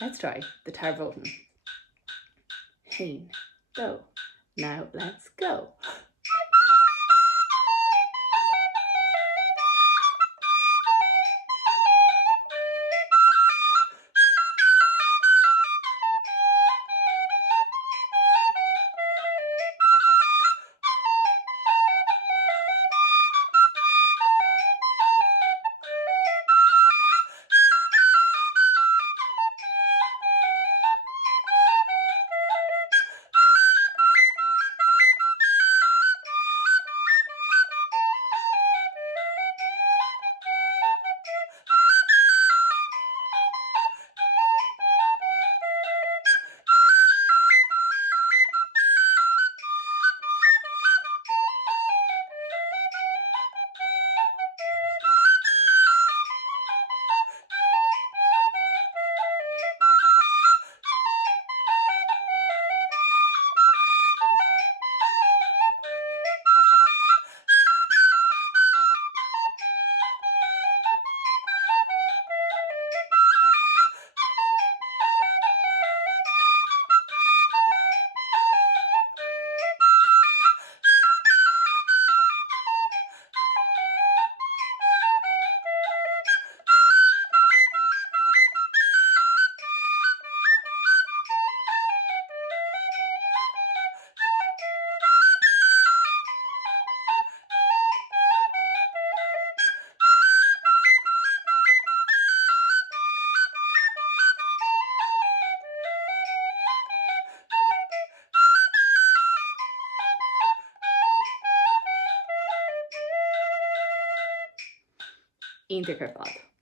Let's try the Tower of Bolton. Hein, go. Now let's go.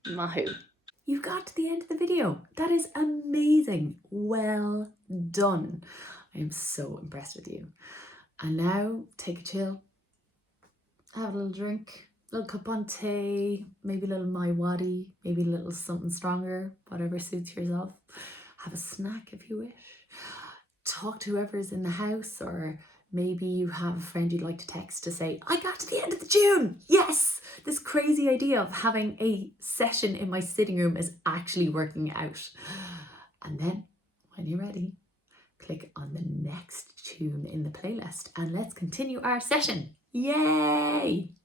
Mahu. You got to the end of the video. That is amazing. Well done. I am so impressed with you. And now take a chill, have a little drink, a little cup on tea, maybe a little my waddy, maybe a little something stronger, whatever suits yourself. Have a snack if you wish. Talk to whoever's in the house, or maybe you have a friend you'd like to text to say, I got to the end of the tune. Yes, this crazy idea of having a session in my sitting room is actually working out. And then when you're ready, click on the next tune in the playlist and let's continue our session. Yay!